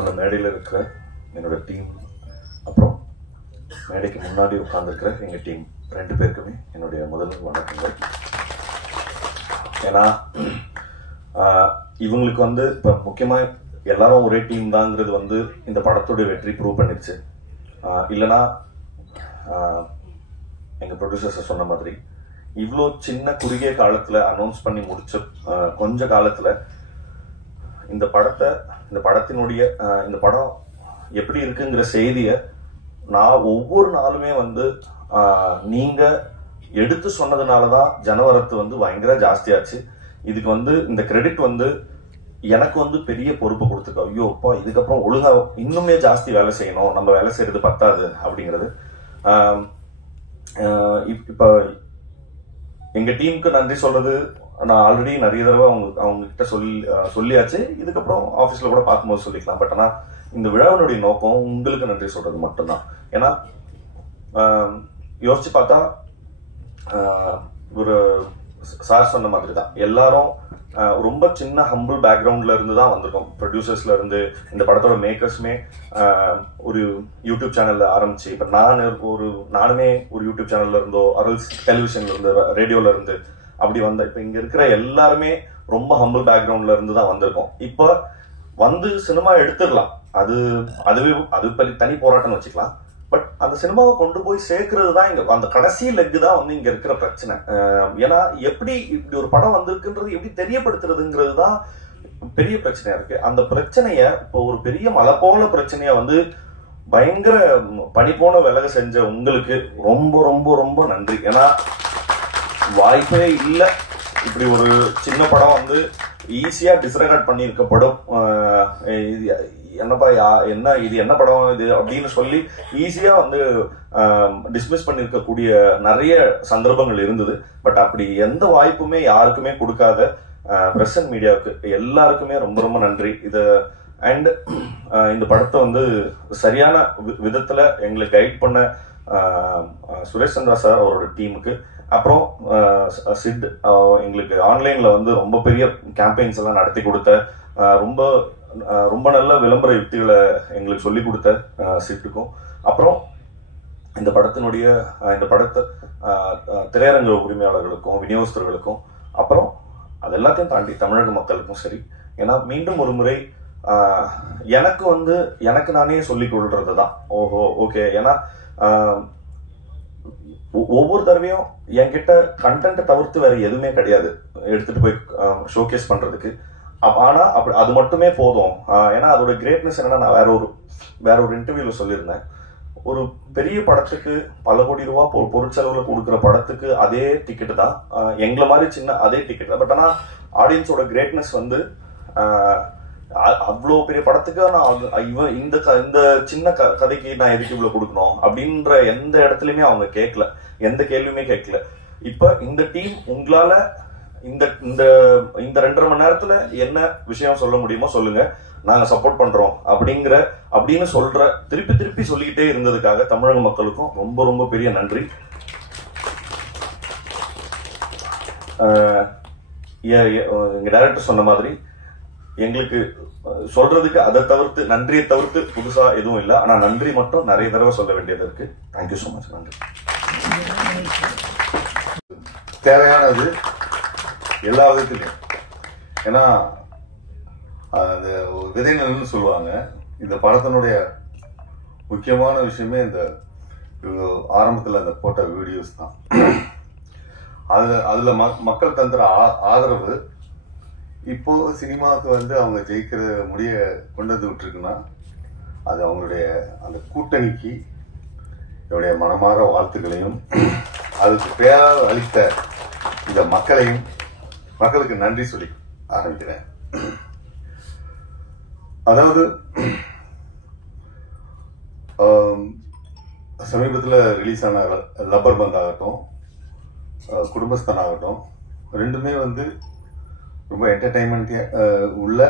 அந்த மேடையில் இருக்கிற என்னோட டீம், அப்புறம் மேடைக்கு முன்னாடி உட்காந்துருக்கிற எங்கள் டீம் 2 பேருக்குமே என்னுடைய முதல் வணக்கங்கள். ஏன்னா இவங்களுக்கு வந்து இப்போ முக்கியமாக எல்லாரும் ஒரே டீம் தாங்கிறது இந்த படத்தோடைய வெற்றி ப்ரூவ் பண்ணிடுச்சு. இல்லைனா எங்கள் ப்ரொடியூசர்ஸை சொன்ன மாதிரி இவ்வளோ சின்ன குறுகிய காலத்தில் அனௌன்ஸ் பண்ணி முடிச்ச கொஞ்ச காலத்தில் இந்த படத்தினுடைய இந்த படம் எப்படி இருக்குங்கிற செய்தியை நான் ஒவ்வொரு நாளுமே நீங்க எடுத்து சொன்னதுனால தான் ஜனவரத்து பயங்கர ஜாஸ்தியாச்சு. இதுக்கு இந்த கிரெடிட் எனக்கு பெரிய பொறுப்பு கொடுத்துருக்கோம். ஐயோ அப்பா, இதுக்கப்புறம் ஒழுங்கா இன்னுமே ஜாஸ்தி வேலை செய்யணும், நம்ம வேலை செய்யறது பத்தாது அப்படிங்கிறது. இப்ப எங்க டீமுக்கு நன்றி சொல்றது நான் ஆல்ரெடி நிறைய தடவை அவங்க கிட்ட சொல்லியாச்சு. இதுக்கப்புறம் ஆபீஸ்ல கூட பார்க்கும்போது சொல்லிக்கலாம். பட் ஆனா இந்த விழாவினுடைய நோக்கம் உங்களுக்கு நன்றி சொல்றது மட்டும்தான். ஏன்னா யோசிச்சு பார்த்தா ஒரு சார் சொன்ன மாதிரி தான் எல்லாரும் ரொம்ப சின்ன ஹம்பிள் பேக்ரவுண்ட்ல இருந்து தான் வந்திருக்கோம். ப்ரொடியூசர்ஸ்ல இருந்து இந்த படத்தோட மேக்கர்ஸுமே ஒரு யூடியூப் சேனல்ல ஆரம்பிச்சு, இப்ப நானுமே ஒரு யூடியூப் சேனல்ல இருந்தோ, அரல்ஸ் டெலிவிஷன்ல இருந்து, ரேடியோல இருந்து அப்படி இப்ப இங்க இருக்கிற எல்லாருமே ரொம்ப ஹம்பிள் பேக்ரவுண்ட்ல இருந்து தான் வந்திருக்கோம். இப்ப சினிமா எடுத்துடலாம், அது தனி போராட்டம் வச்சுக்கலாம். பட் அந்த சினிமாவை கொண்டு போய் சேர்க்கறது தான் இங்க அந்த கடைசி லெக்கு தான் இங்க இருக்கிற பிரச்சனை. ஏன்னா எப்படி இப்படி ஒரு படம் வந்திருக்குன்றது எப்படி தெரியப்படுத்துறதுங்கிறது தான் பெரிய பிரச்சனையா இருக்கு. அந்த பிரச்சனைய இப்போ ஒரு பெரிய மலை போல பிரச்சனைய பயங்கர பனி போன விலக செஞ்ச உங்களுக்கு ரொம்ப ரொம்ப ரொம்ப நன்றி. ஏன்னா வாய்ப்பே இல்லை இப்படி ஒரு சின்ன படம் ஈஸியா டிஸ்ரெகார்ட் பண்ணியிருக்கப்படும். என்னப்பா இது என்ன படம் இது அப்படின்னு சொல்லி ஈஸியா டிஸ்மிஸ் பண்ணிருக்கக்கூடிய நிறைய சந்தர்ப்பங்கள் இருந்தது. பட் அப்படி எந்த வாய்ப்புமே யாருக்குமே கொடுக்காத பிரஸ் அண்ட் மீடியாவுக்கு எல்லாருக்குமே ரொம்ப ரொம்ப நன்றி. அண்ட் இந்த படத்தை சரியான விதத்துல எங்களுக்கு கைட் பண்ண சுரேஷ் சந்திரா சார் அவரோட டீமுக்கு, அப்புறம் சிட் எங்களுக்கு ஆன்லைன்ல ரொம்ப பெரிய கேம்பெயின்ஸ் எல்லாம் நடத்தி கொடுத்த, ரொம்ப நல்ல விளம்பர யுக்திகளை எங்களுக்கு சொல்லி கொடுத்த சிட்டுக்கும், அப்புறம் இந்த படத்தை திரையரங்க உரிமையாளர்களுக்கும் விநியோகஸ்தர்களுக்கும், அப்புறம் அது எல்லாத்தையும் தாண்டி தமிழக மக்களுக்கும் சரி. ஏன்னா மீண்டும் ஒரு முறை எனக்கு நானே சொல்லிக் கொள்றது தான் ஓகே. ஏன்னா ஒவ்வொரு தடவையும் என்கிட்ட கண்டென்ட் தவிர்த்து வேற எதுவுமே கிடையாது எடுத்துட்டு போய் ஷோகேஸ் பண்றதுக்கு. ஆனா அப்படி அது மட்டுமே போதும். ஏன்னா அதோட கிரேட்னஸ் என்னன்னா, நான் வேற ஒரு இன்டர்வியூல சொல்லியிருந்தேன், ஒரு பெரிய படத்துக்கு பல கோடி ரூபா பொருட்செலவுல கொடுக்குற படத்துக்கு அதே டிக்கெட் தான், எங்களை மாதிரி சின்ன அதே டிக்கெட் தான். பட் ஆனா ஆடியன்ஸோட கிரேட்னஸ் அவ்வளோ பெரிய படத்துக்கு நான் இந்த சின்ன கதைக்கு நான் எதுக்கு இவ்வளவு கொடுக்கணும் அப்படின்ற எந்த இடத்துலயுமே அவங்க கேட்கல, எந்த கேள்வியுமே கேட்கல. இப்ப இந்த டீம் உங்களால இந்த 2.5 மணி நேரத்துல என்ன விஷயம் சொல்ல முடியுமோ சொல்லுங்க, நாங்க சப்போர்ட் பண்றோம் அப்படின்னு திருப்பி சொல்லிக்கிட்டே இருந்ததுக்காக தமிழக மக்களுக்கும் ரொம்ப ரொம்ப பெரிய நன்றி. எங்க டைரக்டர் சொன்ன மாதிரி எங்களுக்கு சொல்றதுக்கு அதை தவிர்த்து, நன்றியை தவிர்த்து புதுசா எதுவும் இல்லை. ஆனா நன்றி மட்டும் நிறைய தடவை சொல்ல வேண்டியது இருக்கு. Thank you so much. நன்றி. தேவையானது எல்லா விதத்திலையும். ஏன்னா அந்த விதைகள்னு சொல்லுவாங்க. இந்த படத்தினுடைய முக்கியமான விஷயமே இந்த ஆரம்பத்தில் அந்த போட்ட வீடியோஸ் தான். அதுல மக்கள் தந்துற ஆதரவு இப்போ சினிமாவுக்கு அவங்க ஜெயிக்கிற முடிய கொண்டு வந்து விட்டுருக்குன்னா அது அவங்களுடைய அந்த கூட்டணிக்கு என்னுடைய மனமாற வாழ்த்துக்களையும், அதுக்கு பேராக அளித்த இந்த மக்களுக்கு நன்றி சொல்லி ஆரம்பிக்கிறேன். அதாவது சமீபத்தில் ரிலீஸ் ஆன லப்பர் பந்த் ஆகட்டும், குடும்பஸ்தான் ஆகட்டும், ரெண்டுமே ரொம்ப என்டர்டைன்மெண்ட் உள்ள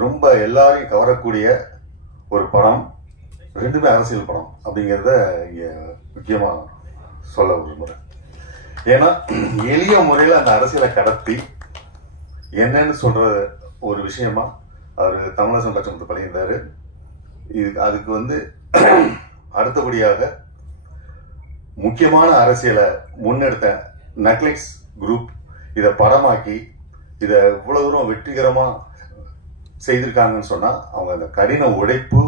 ரொம்ப எல்லாரையும் கவரக்கூடிய ஒரு படம். ரெண்டுமே அரசியல் படம் அப்படிங்கிறத இங்க முக்கியமா சொல்ல விரும்புறேன். ஏன்னா எளிய முறையில் அந்த அரசியலை கடத்தி என்னன்னு சொல்ற ஒரு விஷயமா அவர் தமிழரசன் லட்சணத்தை பண்ணியிருந்தாரு. அதுக்கு வந்து அடுத்தபடியாக முக்கியமான அரசியலை முன்னெடுத்த நக்லெக்ஸ் குரூப் இதை படமாக்கி இதை இவ்வளவு தூரம் வெற்றிகரமா செய்திருக்காங்கன்னு சொன்னா அவங்க அந்த கடின உழைப்பு,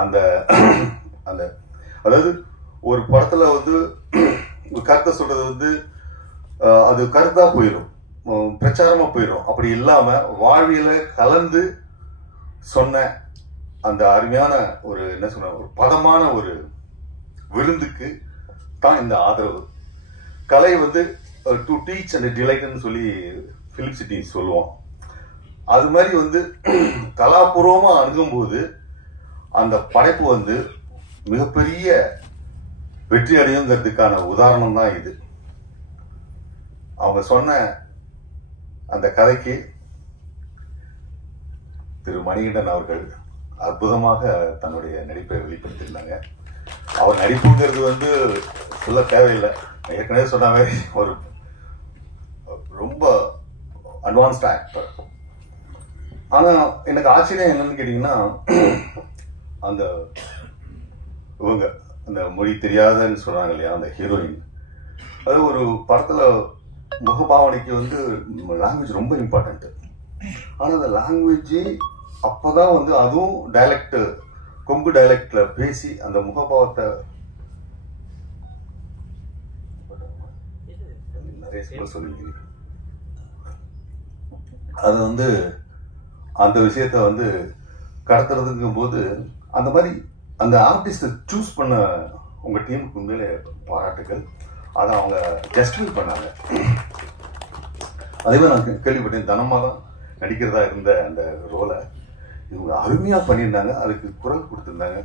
அந்த அந்த அதாவது ஒரு படத்துல வந்து கருத்தை சொல்றது வந்து அது கருத்தா போயிடும், பிரச்சாரமா போயிடும். அப்படி இல்லாம வாழ்வியல கலந்து சொன்ன அந்த அருமையான ஒரு என்ன சொன்ன ஒரு பதமான ஒரு விருந்துக்கு தான் இந்த ஆதரவு. கலை வந்து டு டீச் அண்ட் டிலைட்னு சொல்லி பிலிப் சிட்டி சொல்லுவோம். அது மாதிரி வந்து கலாபூர்வமா அணுகும்போது அந்த படைப்பு வந்து மிகப்பெரிய வெற்றி அடையுங்கிறதுக்கான உதாரணம் தான் இது. அவங்க சொன்ன அந்த கதைக்கு திரு மணிகண்டன் அவர்கள் அற்புதமாக தன்னுடைய நடிப்பை வெளிப்படுத்தியிருந்தாங்க. அவர் நடிப்புங்கிறது வந்து சொல்ல தேவையில்லை, ஏற்கனவே சொன்ன மாதிரி ஒரு ரொம்ப அட்வான்ஸ்ட் ஆக்டர். ஆனா எனக்கு ஆச்சரியம் என்னன்னு கேட்டீங்கன்னா, அந்த இவங்க அந்த மொழி தெரியாதுன்னு சொல்றாங்க இல்லையா, அந்த ஹீரோயின், அது ஒரு படத்துல முகபாவனைக்கு வந்து லாங்குவேஜ் ரொம்ப இம்பார்ட்டன்ட். ஆனா அந்த லாங்குவேஜ் அப்பதான் வந்து அதுவும் டைலக்ட், கொங்கு டைலக்ட்ல பேசி அந்த முகபாவத்தை நிறைய சொல்லுவீங்க. அது வந்து அந்த விஷயத்த வந்து கடத்துறதுங்கும் போது அந்த மாதிரி அந்த ஆர்டிஸ்ட சூஸ் பண்ண உங்க டீமுக்கு உண்மையிலே பாராட்டுகள். அதை அவங்க ஜஸ்டிஃபை பண்ணாங்க. அதே மாதிரி நான் கேள்விப்பட்டேன், தனமா தான் நடிக்கிறதா இருந்த அந்த ரோலை இவங்க அருமையா பண்ணியிருந்தாங்க. அதுக்கு குரல் கொடுத்திருந்தாங்க.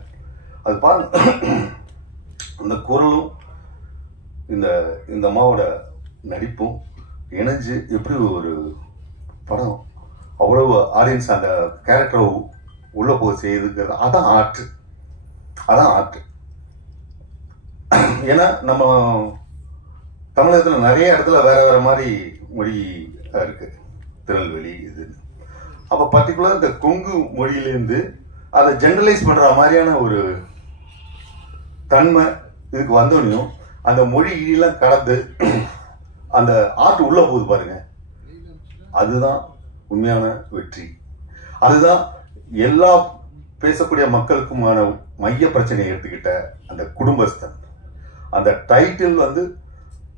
அது பாருங்க, அந்த குரலும் இந்த அம்மாவோட நடிப்பும் இணைஞ்சு எப்படி ஒரு படம் அவ்வளவு ஆடியன்ஸ் அந்த கேரக்டரை உள்ள போய் செய்யுதுங்கிறது அதான் ஆர்ட். அதான் ஆர்ட். ஏன்னா நம்ம தமிழகத்துல நிறைய இடத்துல வேற வேற மாதிரி மொழி இருக்கு, திருநெல்வேலி இது. அப்ப பர்டிகுலர் இந்த கொங்கு மொழியிலேருந்து அதை ஜெனரலைஸ் பண்ற மாதிரியான ஒரு தன்மை இதுக்கு வந்தோடனையும் அந்த மொழியெல்லாம் கடந்து அந்த ஆர்ட் உள்ள போகுது பாருங்க, அதுதான் உண்மையான வெற்றி. அதுதான் எல்லா பேசக்கூடிய மக்களுக்குமான மைய பிரச்சனையை எடுத்துக்கிட்ட அந்த குடும்பஸ்தன். அந்த டைட்டில் வந்து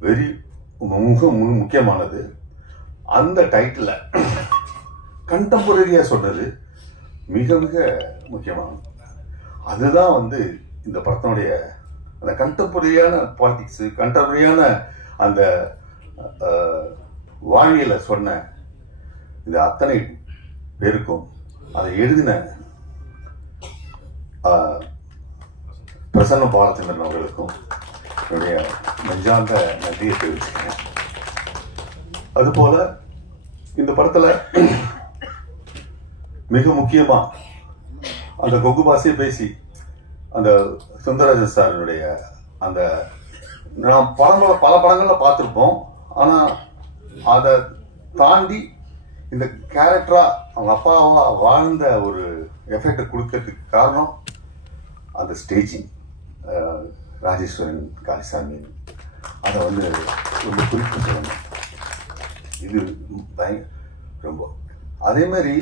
வெரி முக்கியமானது. அந்த டைட்டில கண்டெம்பரரியா சொன்னது மிக மிக முக்கியமானது. அதுதான் வந்து இந்த படத்தினுடைய அந்த கண்டெம்பரரியான பாலிடிக்ஸ், கண்டெம்பரரியான அந்த வாழ்வியலை சொன்ன இந்த அத்தனை பேருக்கும் அதை எழுதின பிரசன்ன பாலச்சந்திரன் அவர்களுக்கும் என்னுடைய நெஞ்சார்ந்த நன்றியை தெரிவிச்சுக்கிறேன். அதுபோல இந்த படத்துல மிக முக்கியமா அந்த கொங்கு பாஷையை பேசி அந்த சுந்தரராஜன் சாருடைய அந்த நாம் பல படங்கள்ல பார்த்திருப்போம். ஆனா அதை தாண்டி இந்த கேரக்டரா அவங்க அப்பாவா வாழ்ந்த ஒரு எஃபெக்ட் கொடுக்கறதுக்கு காரணம் அந்த ஸ்டேஜிங். ராஜேஸ்வரன் காளிசாமி அதை வந்து ரொம்ப குறிப்பிட்டு சொல்லணும். இது ரொம்ப அதே மாதிரி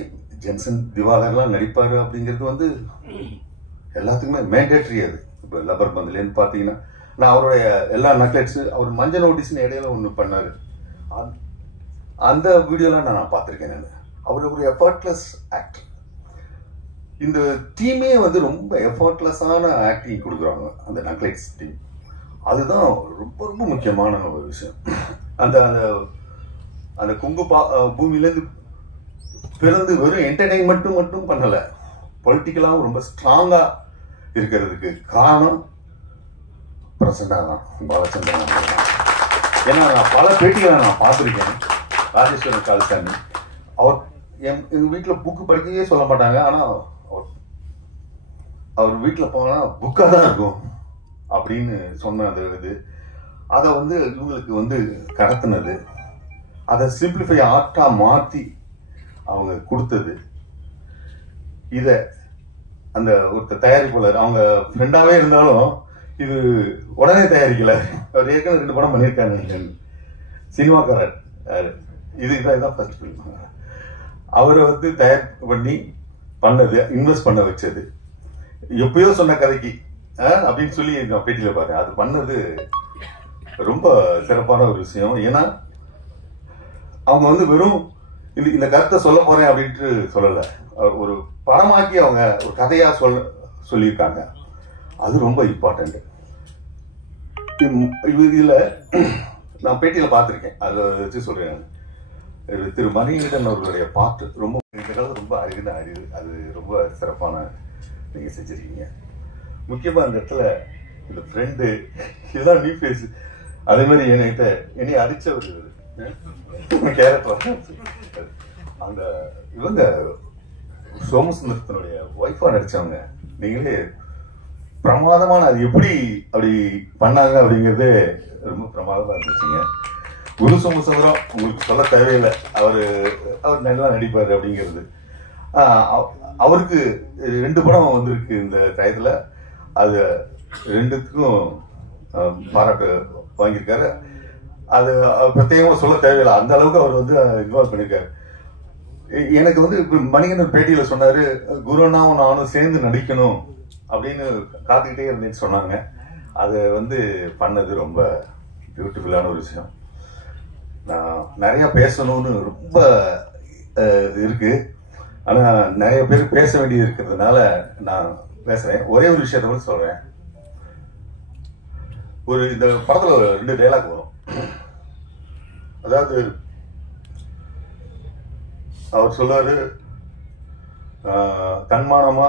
ஜென்சன் திவாகர்லாம் நடிப்பாரு அப்படிங்கிறது வந்து எல்லாத்துக்குமே மேண்டேட்ரி. அது இப்போ லப்பர் பந்துலேருந்து பார்த்தீங்கன்னா நான் அவருடைய எல்லா நக்லெட்ஸ், அவர் மஞ்சள் நோட்டீஸ்னு இடையில ஒன்று பண்ணாரு, அந்த வீடியோலாம் நான் பார்த்துருக்கேன். அவர் ஒரு எஃபர்ட்லெஸ் ஆக்டர். இந்த டீமே வந்து ரொம்ப எஃபர்ட்லெஸ்ஸான ஆக்டிங் கொடுக்குறாங்க அந்த நக்லெட்ஸ் டீம். அதுதான் ரொம்ப ரொம்ப முக்கியமான ஒரு விஷயம். அந்த அந்த அந்த கொங்கு பூமியிலேருந்து பிறந்து வெறும் என்டர்டைன்மெண்ட்டும் மட்டும் பண்ணல, பொலிட்டிக்கலாகவும் ரொம்ப ஸ்ட்ராங்கா இருக்கிறதுக்கு காரணம் பிரசன்னா தான், பாலச்சந்திரன். ஏன்னா நான் பல பேட்டிகளை நான் பார்த்துருக்கேன். ராஜேஸ்வரன் காளிசாமி அவர் எங்க வீட்டில் புக்கு படிக்கவே சொல்ல மாட்டாங்க. ஆனா அவர் வீட்டில் போனா புக்கா தான் இருக்கும் அப்படின்னு சொன்ன அந்த இது, அதை வந்து இவங்களுக்கு வந்து கடத்தினது, அதை சிம்பிளிஃபை ஆர்ட்டா மாற்றி அவங்க கொடுத்தது, இதை அந்த ஒருத்தர் தயாரிப்பாளர் அவங்க ஃப்ரெண்டாவே இருந்தாலும் இது உடனே தயாரிக்கல. அவர் ஏற்கனவே 2 படம் பண்ணியிருக்காரு. சினிமாக்காரர் இதுதான் ஃபர்ஸ்ட் ஃபிலிம். அவரை வந்து தயார் பண்ணி பண்ணது, இன்வெஸ்ட் பண்ண வச்சது, எப்பயோ சொன்ன கதைக்கு அப்படின்னு சொல்லி நான் பேட்டியில பார்த்தேன். அது பண்ணது ரொம்ப சிறப்பான ஒரு விஷயம். ஏன்னா அவங்க வந்து வெறும் இந்த கருத்தை சொல்ல போறேன் அப்படின்ட்டு சொல்லல, ஒரு படமாக்கி அவங்க ஒரு கதையா சொல்லியிருக்காங்க. அது ரொம்ப இம்பார்ட்டன்ட். இதுல நான் பேட்டியில பார்த்திருக்கேன், அதை வச்சு சொல்றேன். திரு மணிகண்டன் அவர்களுடைய பாட்டு ரொம்ப இந்த காலத்துல ரொம்ப அரிதுன்னு அரிது. அது ரொம்ப சிறப்பான நீங்க செஞ்சிருக்கீங்க. முக்கியமா அந்த இடத்துல இந்த ஃப்ரெண்டு இதெல்லாம் நியூ ஃபேஸ், அதே மாதிரி என்னை அடிச்ச ஒரு கேரக்டர் அந்த இவங்க சோமசுந்தரத்தினுடைய ஒய்ஃபா நடிச்சவங்க. நீங்களே பிரமாதமான, அது எப்படி அப்படி பண்ணாங்க அப்படிங்கிறது ரொம்ப பிரமாதமா இருந்துச்சுங்க. குரு சோமசுந்தரம் உங்களுக்கு சொல்ல தேவையில்லை, அவர் நல்லா நடிப்பாரு அப்படிங்கிறது. அவருக்கு 2 படம் வந்திருக்கு இந்த டயத்துல. அது 2த்துக்கும் பாராட்டு வாங்கியிருக்காரு. அது பிரத்யேகமா சொல்ல தேவையில்லை, அந்த அளவுக்கு அவர் வந்து இன்வால்வ் பண்ணியிருக்காரு. எனக்கு வந்து இப்ப மணிகண்டன் பேட்டியில சொன்னாரு, குருனாவும் நானும் சேர்ந்து நடிக்கணும் அப்படின்னு காத்துக்கிட்டே இருந்தேன்னு சொன்னாங்க. அது வந்து பண்ணது ரொம்ப பியூட்டிஃபுல்லான ஒரு விஷயம். நான் நிறைய பேசணும்னு ரொம்ப இருக்கு, ஆனா நிறைய பேர் பேச வேண்டியது இருக்கிறதுனால நான் பேசுறேன். ஒரே ஒரு விஷயத்த மட்டும் சொல்றேன். இந்த படத்துல 2 டைலாக் வரும். அதாவது அவர் சொல்லுவாரு, தன்மானமா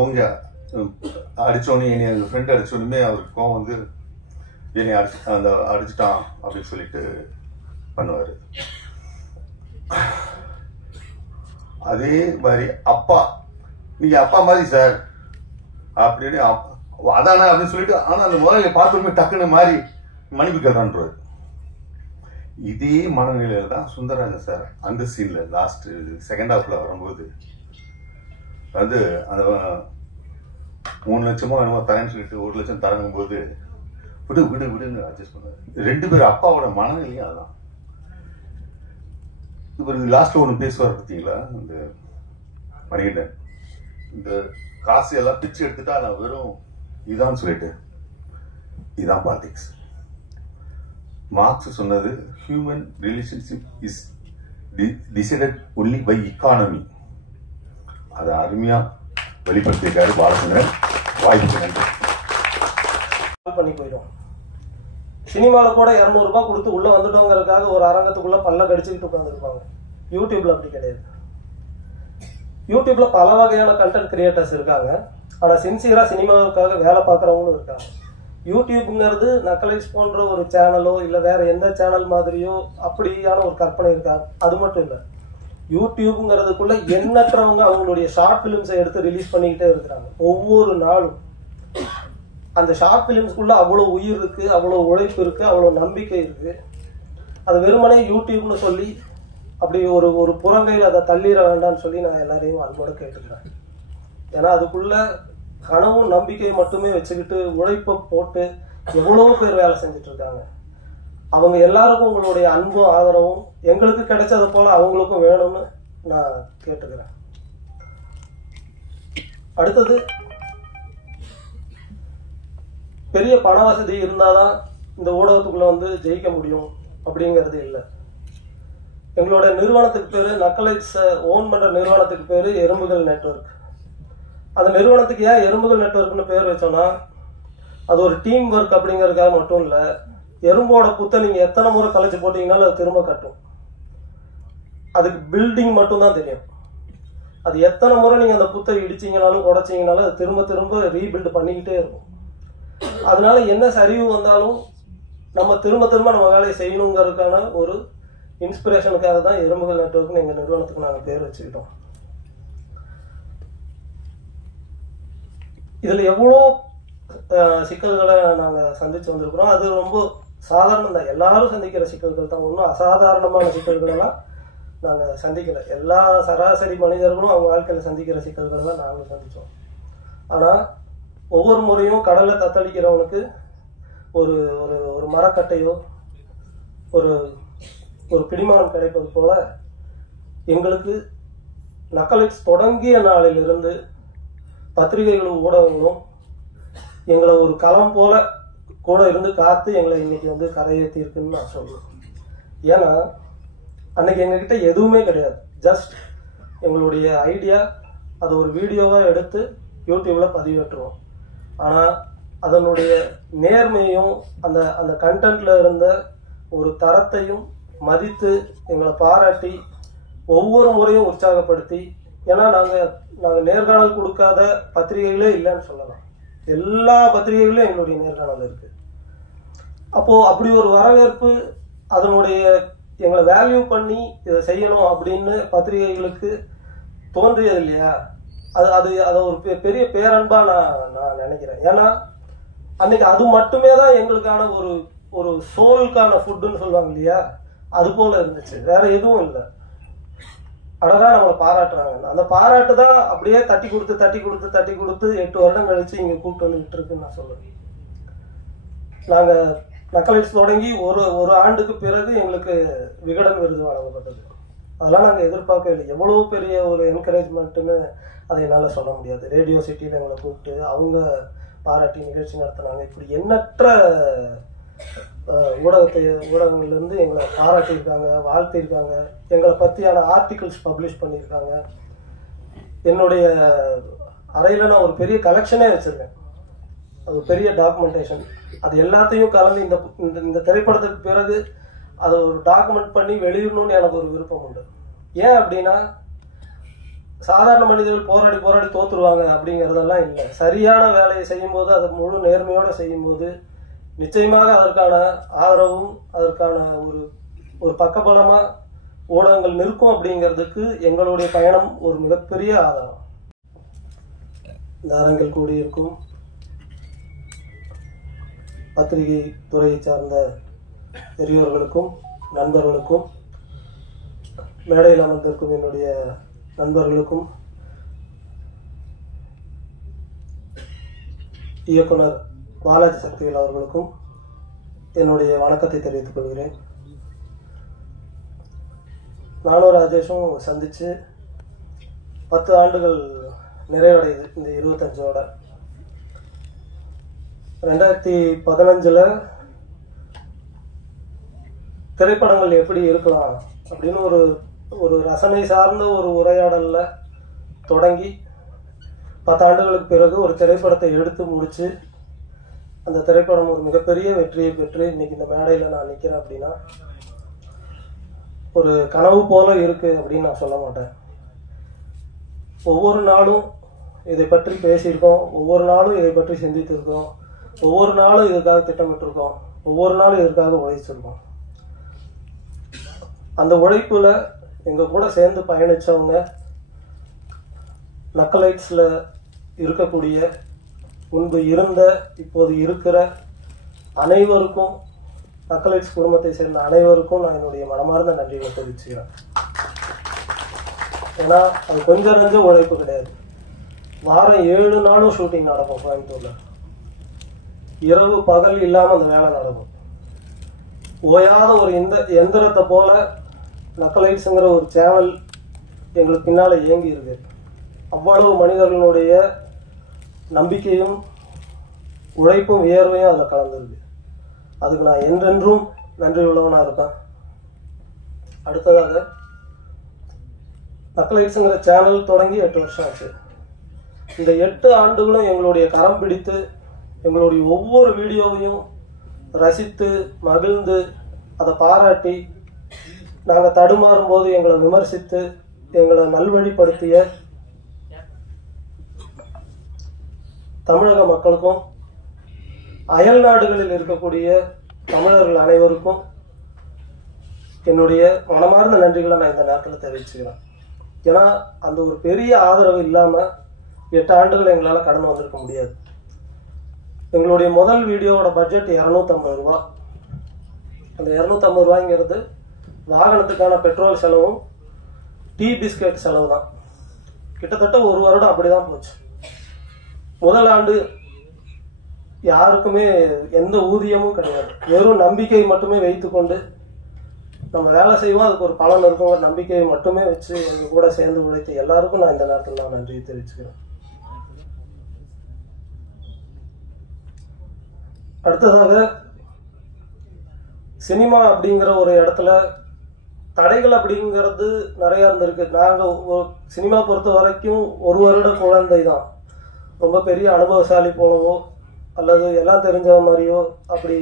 ஓங்க அடிச்சோன்னே, என் ஃப்ரெண்ட் அடிச்சோன்னுமே அவருக்கு கோவம் வந்து என்னை அடிச்சுட்டான் அப்படின்னு சொல்லிட்டு பண்ணுவாரு. அதே மாதிரி அப்பா, நீங்க அப்பா மாதிரி சார் அப்படின்னு அதானே அப்படின்னு சொல்லிட்டு, ஆனா அந்த முதல்ல பார்த்துமே டக்குன்னு மாதிரி மன்னிப்பு கேட்டான்றாரு. இதே மனநிலையில தான் சுந்தரராஜன் சார் அந்த சீன்ல லாஸ்ட் செகண்ட் ஹாஃப்ல வரும்போது வந்து அந்த 3 லட்சமோ என்னமோ தரேன்னு சொல்லிட்டு 1 லட்சம் தரங்கும் போது விடுன்னு அட்ஜஸ்ட் பண்ணுவாரு. 2 பேரும் அப்பாவோட மனநிலையும் அதுதான். இவர் லாஸ்ட்ல ஒண்ணு பேசுவார் பார்த்தீங்களா, இந்த மணிகண்டன், இந்த காசு எல்லாம் பிச்சு எடுத்துட்டா நான் வெறும் இதான் சொல்லிட்டு, இதான் பாலிடிக்ஸ். மார்க்ஸ் சொன்னது, human relationship is decided only by economy. அதை அருமையா வெளிப்படுத்தியிருக்காரு பாலச்சந்திரன். வாய்ப்புக்கு நன்றி. பண்ணி போயிடும். சினிமாவில் கூட 200 ரூபாய் கொடுத்து உள்ள வந்துட்டோங்கிறதுக்காக ஒரு அரங்கத்துக்குள்ள பல்ல கடிச்சுக்கிட்டு உட்காந்துருப்பாங்க. யூடியூப்ல அப்படி கிடையாது. யூடியூப்ல பல வகையான கண்டென்ட் கிரியேட்டர்ஸ் இருக்காங்க, ஆனா சின்சியரா சினிமாவுக்காக வேலை பார்க்குறவங்களும் இருக்காங்க. யூடியூப்ங்கிறது நக்கலைஸ் போன்ற ஒரு சேனலோ இல்ல வேற எந்த சேனல் மாதிரியோ அப்படியான ஒரு கற்பனை இருக்காது. அது மட்டும் இல்ல, யூடியூப்ங்கிறதுக்குள்ள எண்ணற்றவங்க அவங்களுடைய ஷார்ட் பிலிம்ஸை எடுத்து ரிலீஸ் பண்ணிக்கிட்டே இருக்கிறாங்க ஒவ்வொரு நாளும். அந்த ஷார்ட் பிலிம்ஸ்குள்ள அவ்வளவு உயிர் இருக்கு, அவ்வளவு உழைப்பு இருக்கு, அவ்வளவு நம்பிக்கை இருக்கு. அது வெறுமனே யூடியூப்னு சொல்லி அப்படி ஒரு புறங்கையில் அதை தள்ளிட வேண்டாம்னு சொல்லி நான் எல்லாரையும் அன்போடு கேட்டுக்கிறேன். ஏன்னா அதுக்குள்ள கனவும் நம்பிக்கையை மட்டுமே வச்சுக்கிட்டு உழைப்பை போட்டு எவ்வளவு பேர் வேலை செஞ்சுட்டு இருக்காங்க. அவங்க எல்லாருக்கும் உங்களுடைய அன்பும் ஆதரவும் எங்களுக்கு கிடைச்சது போல அவங்களுக்கும் வேணும்னு நான் கேட்டுக்கிறேன். அடுத்தது, பெரிய பண வசதி இருந்தாதான் இந்த ஊடகத்துக்குள்ள வந்து ஜெயிக்க முடியும் அப்படிங்கிறது இல்லை. எங்களோட நிறுவனத்துக்கு பேரு, நக்கலைட்ஸ் ஓன் பண்ற நிறுவனத்துக்கு பேரு எறும்புகள் நெட்வொர்க். அந்த நிறுவனத்துக்கு ஏன் எறும்புகள் நெட்வொர்க்னு பேர் வச்சோம்னா, அது ஒரு டீம் ஒர்க் அப்படிங்கிறதுக்காக மட்டும் இல்ல. எறும்போட புத்தை நீங்க எத்தனை முறை கலைச்சு போட்டீங்கன்னாலும் அது திரும்ப கட்டும். அதுக்கு பில்டிங் மட்டும் தான் தெரியும். அது எத்தனை முறை நீங்க அந்த புத்தை இடிச்சீங்கனாலும் உடைச்சீங்கனாலும் அது திரும்ப திரும்ப ரீபில்ட் பண்ணிக்கிட்டே இருக்கும். அதனால என்ன சரிவு வந்தாலும் நம்ம திரும்ப திரும்ப நம்ம வேலையை செய்யணுங்கிறதுக்கான ஒரு இன்ஸ்பிரேஷனுக்காக தான் எறும்புகள் நெட்வொர்க்னு எங்க நிறுவனத்துக்கு நாங்கள் பேர் வச்சுக்கிட்டோம். இதுல எவ்வளோ சிக்கல்களை நாங்கள் சந்திச்சு வந்திருக்கிறோம். அது ரொம்ப சாதாரணம் தான், எல்லாரும் சந்திக்கிற சிக்கல்கள் தான். ஒன்றும் அசாதாரணமான சிக்கல்கள் எல்லாம் நாங்கள் சந்திக்கலை. எல்லா சராசரி மனிதர்களும் அவங்க வாழ்க்கையில் சந்திக்கிற சிக்கல்களை தான் நாங்கள் சந்தித்தோம். ஆனால் ஒவ்வொரு முறையும் கடலை தத்தளிக்கிறவனுக்கு ஒரு ஒரு ஒரு மரக்கட்டையோ ஒரு ஒரு பிடிமானம் கிடைப்பது போல எங்களுக்கு நக்கலைட்ஸ் தொடங்கிய நாளிலிருந்து பத்திரிகைகளும் ஊடகங்களும் எங்களை ஒரு களம் போல கூட இருந்து காத்து எங்களை இன்னைக்கு வந்து கரையேற்றிருக்குன்னு நான் சொல்லுவேன். ஏன்னா அன்னைக்கு எங்ககிட்ட எதுவுமே கிடையாது. ஜஸ்ட் எங்களுடைய ஐடியா அதை ஒரு வீடியோவாக எடுத்து யூடியூப்ல பதிவேற்றுவோம். ஆனால் அதனுடைய நேர்மையும் அந்த அந்த கண்டென்ட்ல இருந்த ஒரு தரத்தையும் மதித்து எங்களை பாராட்டி ஒவ்வொரு முறையும் உற்சாகப்படுத்தி, ஏன்னா நாங்கள் நேர்காணல் கொடுக்காத பத்திரிகைகளே இல்லைன்னு சொல்லலாம். எல்லா பத்திரிகைகளும் எங்களுடைய நேர்காணல் இருக்கு. அப்போ அப்படி ஒரு வரவேற்பு, அதனுடைய எங்களை வேல்யூ பண்ணி இதை செய்யணும் அப்படின்னு பத்திரிகைகளுக்கு தோன்றியது இல்லையா? அதை ஒரு பெரிய பேரன்பா நான் நினைக்கிறேன். ஏன்னா அன்னைக்கு அது மட்டுமே தான் எங்களுக்கான ஒரு ஒரு சோலுக்கான ஃபுட்டுன்னு சொல்லுவாங்க இல்லையா, அது போல இருந்துச்சு. வேற எதுவும் இல்லை. அழகா நம்மளை பாராட்டுறாங்க. அந்த பாராட்டு தான் அப்படியே தட்டி கொடுத்து 8 வருடம் கழிச்சு இங்க கூப்பிட்டு வந்து விட்டுருக்குன்னு நான் சொல்லுவேன். நாங்க நக்கலைட்ஸ் தொடங்கி ஒரு ஆண்டுக்கு பிறகு எங்களுக்கு விகடன் விருது வழங்கப்பட்டது. அதெல்லாம் நாங்கள் எதிர்பார்க்கவே இல்லை. எவ்வளோ பெரிய ஒரு என்கரேஜ்மெண்ட்டுன்னு அதை என்னால் சொல்ல முடியாது. ரேடியோ சிட்டியில் எங்களை கூப்பிட்டு அவங்க பாராட்டி நிகழ்ச்சி நடத்தினாங்க. இப்படி எண்ணற்ற ஊடகங்கள்லேருந்து எங்களை பாராட்டியிருக்காங்க, வாழ்த்திருக்காங்க. எங்களை பற்றியான ஆர்டிகிள்ஸ் பப்ளிஷ் பண்ணியிருக்காங்க. என்னுடைய அறையில் நான் ஒரு பெரிய கலெக்ஷனே வச்சுருக்கேன். அது ஒரு பெரிய டாக்குமெண்டேஷன். அது எல்லாத்தையும் கலந்து இந்த திரைப்படத்துக்கு பிறகு அதை ஒரு டாக்குமெண்ட் பண்ணி வெளியிடணும்னு எனக்கு ஒரு விருப்பம் உண்டு. ஏன் அப்படின்னா, சாதாரண மனிதர்கள் போராடி தோத்துருவாங்க அப்படிங்கிறதெல்லாம் இல்லை. சரியான வேலையை செய்யும்போது, அதை முழு நேர்மையோடு செய்யும்போது நிச்சயமாக அதற்கான ஆதரவும் அதற்கான ஒரு பக்கபலமா ஊடகங்கள் நிற்கும் அப்படிங்கிறதுக்கு எங்களுடைய பயணம் ஒரு மிகப்பெரிய ஆதாரம். இந்த அரங்கில் கூடியிருக்கும் பத்திரிகை துறையை சார்ந்த பெரியோர்களுக்கும் நண்பர்களுக்கும், மேடையில் அமர்ந்திருக்கும் என்னுடைய நண்பர்களுக்கும், இயக்குனர் பாலாஜி சக்திவேல் அவர்களுக்கும் என்னுடைய வணக்கத்தை தெரிவித்துக் கொள்கிறேன். நானும் ராஜேஷும் சந்திச்சு 10 ஆண்டுகள் நிறைவடையுது. இந்த 25ஓட 2015 திரைப்படங்கள் எப்படி இருக்கலாம் அப்படின்னு ஒரு ரசனை சார்ந்த ஒரு உரையாடல்ல தொடங்கி 10 ஆண்டுகளுக்கு பிறகு ஒரு திரைப்படத்தை எடுத்து முடிச்சு, அந்த திரைப்படம் ஒரு மிகப்பெரிய வெற்றியை பெற்று இன்னைக்கு இந்த மேடையில நான் நிக்கிறேன் அப்படின்னா ஒரு கனவு போல இருக்கு அப்படின்னு நான் சொல்ல மாட்டேன். ஒவ்வொரு நாளும் இதை பற்றி பேசியிருக்கோம், ஒவ்வொரு நாளும் இதை பற்றி சிந்தித்திருக்கோம், ஒவ்வொரு நாளும் இதற்காக திட்டமிட்டிருக்கோம், ஒவ்வொரு நாளும் இதற்காக உழைச்சிருக்கோம். அந்த உழைப்புல எங்க கூட சேர்ந்து பயணிச்சவங்க, நக்கலைட்ஸ்ல இருக்கக்கூடிய, முன்பு இருந்த, இப்போது இருக்கிற அனைவருக்கும், நக்கலைட்ஸ் குடும்பத்தை சேர்ந்த அனைவருக்கும் நான் என்னுடைய மனமார்ந்த நன்றிகளை தெரிவிச்சுக்கிறேன். ஏன்னா அது கொஞ்சம் நஞ்ச உழைப்பு கிடையாது. வாரம் 7 நாளும் ஷூட்டிங் நடக்கும் கோயம்புத்தூர்ல. இரவு பகல் இல்லாம அந்த வேலை நடக்கும். ஓயாத ஒரு எந்திரத்தை போல நக்கலைட்ஸுங்கிற ஒரு சேனல் எங்களுக்கு பின்னால இயங்கி இருக்கு. அவ்வளவு மனிதர்களுடைய நம்பிக்கையும் உழைப்பும் வியர்வையும் அதில் கலந்துருக்கு. அதுக்கு நான் என்றென்றும் நன்றி உள்ளவனா இருப்பேன். அடுத்ததாக, நக்கலைட்ஸுங்கிற சேனல் தொடங்கி 8 வருஷம் ஆச்சு. இந்த 8 ஆண்டுகளும் எங்களுடைய கரம் பிடித்து எங்களுடைய ஒவ்வொரு வீடியோவையும் ரசித்து மகிழ்ந்து அதை பாராட்டி, நாங்கள் தடுமாறும் போது எங்களை விமர்சித்து எங்களை நல்வழிப்படுத்திய தமிழக மக்களுக்கும் அயல் நாடுகளில் இருக்கக்கூடிய தமிழர்கள் அனைவருக்கும் என்னுடைய மனமார்ந்த நன்றிகளை நான் இந்த நேரத்தில் தெரிவிச்சுக்கிறேன். ஏன்னா அந்த ஒரு பெரிய ஆதரவு இல்லாமல் 8 ஆண்டுகள் எங்களால் கடந்து வந்திருக்க முடியாது. எங்களுடைய முதல் வீடியோவோட பட்ஜெட் 250 ரூபா. அந்த 250 ரூபாய்ங்கிறது வாகனத்துக்கான பெட்ரோல் செலவும் டீ பிஸ்கட் செலவு தான். கிட்டத்தட்ட 1 வருடம் அப்படிதான் போச்சு. முதல் ஆண்டு யாருக்குமே எந்த ஊதியமும் கிடையாது. வெறும் நம்பிக்கை மட்டுமே வைத்துக்கொண்டு நம்ம வேலை செய்வோம், அதுக்கு ஒரு பலன் இருக்குங்கிற நம்பிக்கையை மட்டுமே வச்சு எங்க கூட சேர்ந்து உழைத்த எல்லாருக்கும் நான் இந்த நேரத்தில் நான் நன்றி தெரிவிச்சுக்கிறேன். அடுத்ததாக சினிமா அப்படிங்கிற ஒரு இடத்துல தடைகள் அப்படிங்கிறது நிறைய இருந்திருக்கு. நாங்கள் சினிமா பொறுத்த வரைக்கும் 1 வருட குழந்தை தான். ரொம்ப பெரிய அனுபவசாலி போலவோ அல்லது எல்லாம் தெரிஞ்ச மாதிரியோ அப்படி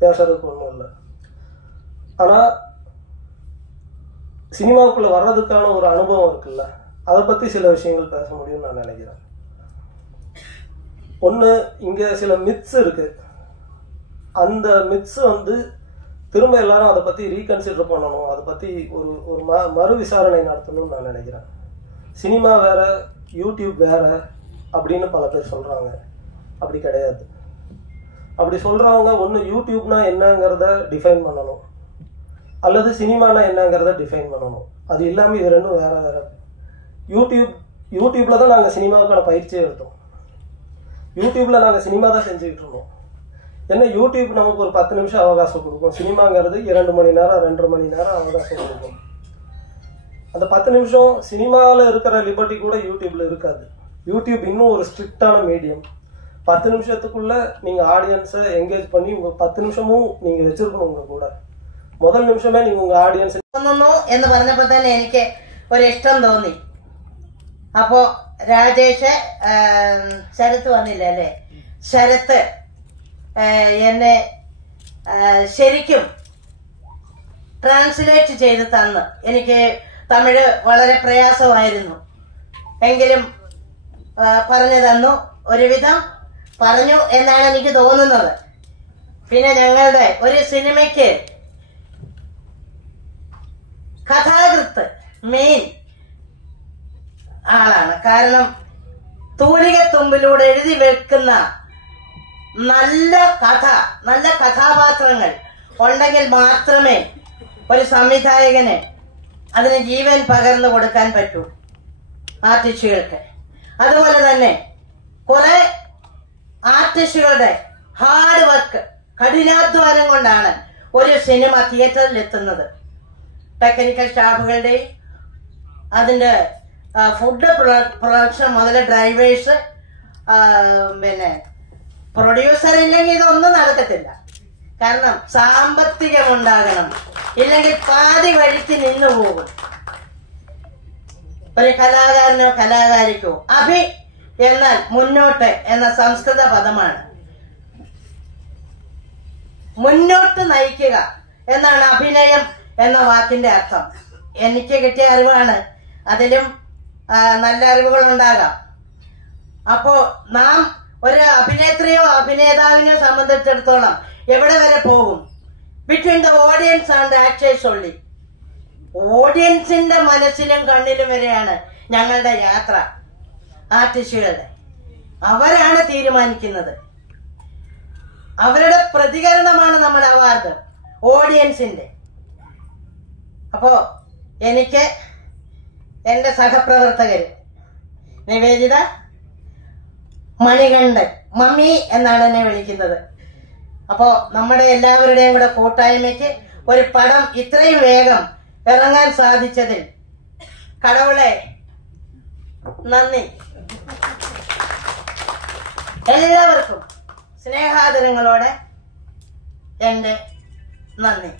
பேசுறதுக்கு ஒன்றும் இல்லை. ஆனால் சினிமாவுக்குள்ள வர்றதுக்கான ஒரு அனுபவம் இருக்குல்ல, அதை பற்றி சில விஷயங்கள் பேச முடியும்னு நான் நினைக்கிறேன். ஒன்று, இங்கே சில மித்ஸ் இருக்கு. அந்த மித்ஸ் திரும்ப எல்லாரும் அதை பற்றி ரீகன்சிடர் பண்ணணும், அதை பற்றி ஒரு மறு விசாரணை நடத்தணும்னு நான் நினைக்கிறேன். சினிமா வேற, யூடியூப் வேற அப்படின்னு பல பேர் சொல்கிறாங்க. அப்படி கிடையாது. அப்படி சொல்கிறவங்க ஒன்று யூடியூப்னா என்னங்கிறத டிஃபைன் பண்ணணும், அல்லது சினிமானா என்னங்கிறத டிஃபைன் பண்ணணும். அது இல்லாமல் இது ரெண்டும் வேற வேற. யூடியூப்ல தான் நாங்கள் சினிமாவுக்கான பயிற்சியை எடுத்தோம். யூடியூப்ல நாங்கள் சினிமா தான் செஞ்சுக்கிட்டு இருந்தோம். என்ன, யூடியூப் நமக்கு ஒரு 10 நிமிஷம் அவகாசம் கொடுக்கும். சினிமாங்கிறது 2 மணி நேரம் 2.5 மணி நேரம் அவகாசம் கொடுக்கும். அந்த 10 நிமிஷம் சினிமாவில் இருக்கிற லிபர்ட்டி கூட யூடியூப்ல இருக்காது. யூடியூப் இன்னும் ஒரு ஸ்ட்ரிக்டான மீடியம். 10 நிமிஷத்துக்குள்ள நீங்க ஆடியன்ஸை என்கேஜ் பண்ணி உங்க 10 நிமிஷமும் நீங்க வச்சிருக்கணும். உங்க கூட முதல் നിമിഷമേ നിങ്ങൾ ഉங்க ഓഡിയൻസ് എന്ന് പറഞ്ഞപ്പോൾ തന്നെ എനിക്ക് ഒരു ഇഷ്ടം തോന്നി. അപ്പോ രാജേഷ് ശരത്ത് വന്നില്ല അല്ലേ? ശരത്ത് എന്നെ ശരിക്കും ട്രാൻസ്ലേറ്റ് ചെയ്ത് തന്ന്. എനിക്ക് തമിഴ് വളരെ പ്രയാസമായിരുന്നു, എങ്കിലും പറഞ്ഞു തന്നു. ഒരുവിധം പറഞ്ഞു എന്നാണ് എനിക്ക് തോന്നുന്നത്. പിന്നെ ഞങ്ങളുടെ ഒരു സിനിമയ്ക്ക് കഥാകൃത്ത് മെയിൻ ആളാണ്. കാരണം തൂലികത്തുമ്പിലൂടെ എഴുതി വെക്കുന്ന നല്ല കഥ, നല്ല കഥാപാത്രങ്ങൾ ഉണ്ടെങ്കിൽ മാത്രമേ ഒരു സംവിധായകന് അതിന് ജീവൻ പകർന്നു കൊടുക്കാൻ പറ്റൂ ആർട്ടിസ്റ്റുകൾക്ക്. അതുപോലെ തന്നെ കുറെ ആർട്ടിസ്റ്റുകളുടെ ഹാർഡ് വർക്ക്, കഠിനാധ്വാനം കൊണ്ടാണ് ഒരു സിനിമ തിയേറ്ററിൽ എത്തുന്നത്. ടെക്നിക്കൽ സ്റ്റാഫുകളുടെയും അതിന്റെ ഫുഡ് പ്രൊഡക്ഷൻ മുതൽ ഡ്രൈവേഴ്സ്, പിന്നെ പ്രൊഡ്യൂസർ ഇല്ലെങ്കിൽ ഇതൊന്നും നടക്കത്തില്ല. കാരണം സാമ്പത്തികം ഉണ്ടാകണം, ഇല്ലെങ്കിൽ പാതി വഴിക്ക് നിന്നു പോകും. ഒരു കലാകാരനോ കലാകാരിക്കോ അഭി എന്നാൽ മുന്നോട്ട് എന്ന സംസ്കൃത പദമാണ്. മുന്നോട്ട് നയിക്കുക എന്നാണ് അഭിനയം എന്ന വാക്കിന്റെ അർത്ഥം. എനിക്ക് കിട്ടിയ അറിവാണ്, അതിലും നല്ല അറിവുകൾ ഉണ്ടാകാം. അപ്പോ നാം ഒരു അഭിനേത്രിയോ അഭിനേതാവിനെയോ സംബന്ധിച്ചിടത്തോളം എവിടെ വരെ പോകും? Between the audience and actors only. ഓഡിയൻസിന്റെ മനസ്സിലും കണ്ണിലും വരെയാണ് ഞങ്ങളുടെ യാത്ര. ആർട്ടിസ്റ്റുകളുടെ അവരാണ് തീരുമാനിക്കുന്നത്. അവരുടെ പ്രതികരണമാണ് നമ്മുടെ അവാർഡ്, ഓഡിയൻസിന്റെ. അപ്പോ എനിക്ക് എന്റെ സഹപ്രവർത്തകര് നിവേദിത, മണികണ്ഠൻ, മമ്മി എന്നാണ് എന്നെ വിളിക്കുന്നത്. അപ്പോ നമ്മുടെ എല്ലാവരുടെയും കൂടെ കൂട്ടായ്മയ്ക്ക് ഒരു പടം ഇത്രയും വേഗം ഇറങ്ങാൻ സാധിച്ചതിൽ കടവുളെ നന്ദി. എല്ലാവർക്കും സ്നേഹാദരങ്ങളോടെ എന്റെ നന്ദി.